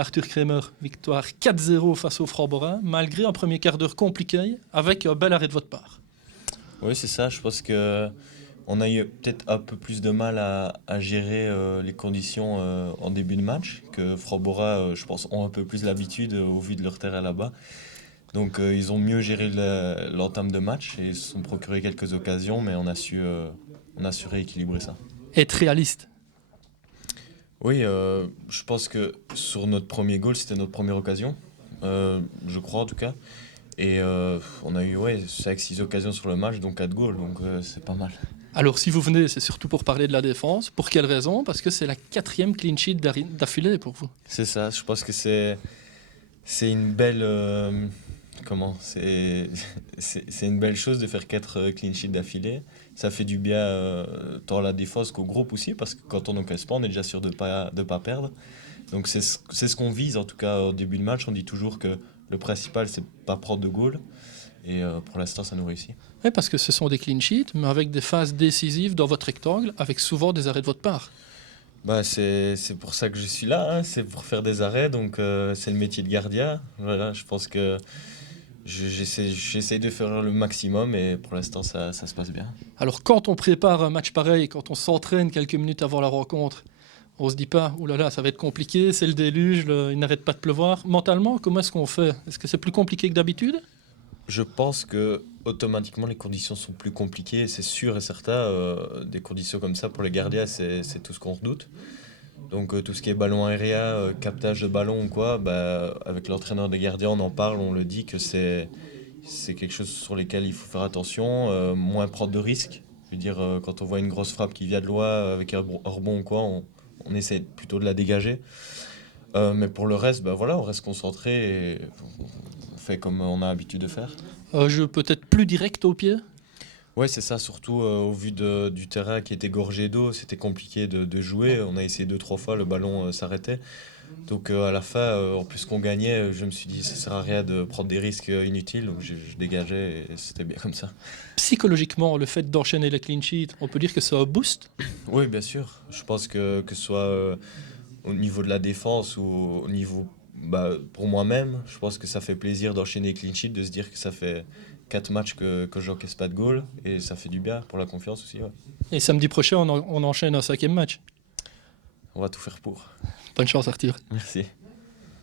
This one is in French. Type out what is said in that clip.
Arthur Kremer, victoire 4-0 face au Framborin, malgré un premier quart d'heure compliqué, avec un bel arrêt de votre part. Oui, c'est ça. Je pense que on a eu peut-être un peu plus de mal à gérer les conditions en début de match, que Frobora, je pense, ont un peu plus l'habitude au vu de leur terrain là-bas. Donc ils ont mieux géré l'entame de match et ils se sont procuré quelques occasions, mais on a su rééquilibrer ça. Être réaliste. Oui, je pense que sur notre premier goal, c'était notre première occasion, je crois en tout cas. Et on a eu 5-6 occasions sur le match, donc 4 goals, donc c'est pas mal. Alors, si vous venez, c'est surtout pour parler de la défense. Pour quelle raison? Parce que c'est la 4e clean sheet d'affilée pour vous. C'est ça, je pense que c'est une belle comment c'est une belle chose de faire 4 clean sheets d'affilée. Ça fait du bien tant à la défense qu'au groupe aussi parce que quand on encaisse pas, on est déjà sûr de pas perdre. Donc c'est ce qu'on vise en tout cas au début de match, on dit toujours que le principal c'est pas prendre de goal et pour l'instant ça nous réussit. Oui, parce que ce sont des clean sheets, mais avec des phases décisives dans votre rectangle, avec souvent des arrêts de votre part. Bah c'est pour ça que je suis là, hein, c'est pour faire des arrêts, donc c'est le métier de gardien. Voilà, je pense que j'essaie de faire le maximum et pour l'instant ça se passe bien. Alors, quand on prépare un match pareil, quand on s'entraîne quelques minutes avant la rencontre, on se dit pas, oh là là, ça va être compliqué, c'est le déluge, il n'arrête pas de pleuvoir. Mentalement, comment est-ce qu'on fait? Est-ce que c'est plus compliqué que d'habitude? Je pense que automatiquement les conditions sont plus compliquées, c'est sûr et certain. Des conditions comme ça pour les gardiens, c'est tout ce qu'on redoute. Donc tout ce qui est ballon aérien, captage de ballon ou quoi, bah, avec l'entraîneur des gardiens, on en parle, on le dit que c'est quelque chose sur lequel il faut faire attention, moins prendre de risques. Je veux dire, quand on voit une grosse frappe qui vient de loin avec un rebond ou quoi, on essaie plutôt de la dégager. Mais pour le reste, bah, voilà, on reste concentré et on fait comme on a l'habitude de faire. Jeu peut-être plus direct au pied? Ouais, c'est ça, surtout au vu du terrain qui était gorgé d'eau, c'était compliqué de jouer. On a essayé 2-3 fois, le ballon s'arrêtait. Donc à la fin, en plus qu'on gagnait, je me suis dit ça sert à rien de prendre des risques inutiles, donc je dégageais et c'était bien comme ça. Psychologiquement, le fait d'enchaîner les clean sheets, on peut dire que ça un boost? Oui, bien sûr. Je pense que ce soit au niveau de la défense ou au niveau, bah, pour moi-même, je pense que ça fait plaisir d'enchaîner clean sheet, de se dire que ça fait 4 matchs que j'encaisse pas de goal et ça fait du bien pour la confiance aussi. Ouais. Et samedi prochain, on enchaîne un 5e match. On va tout faire pour. Bonne chance, Arthur. Merci.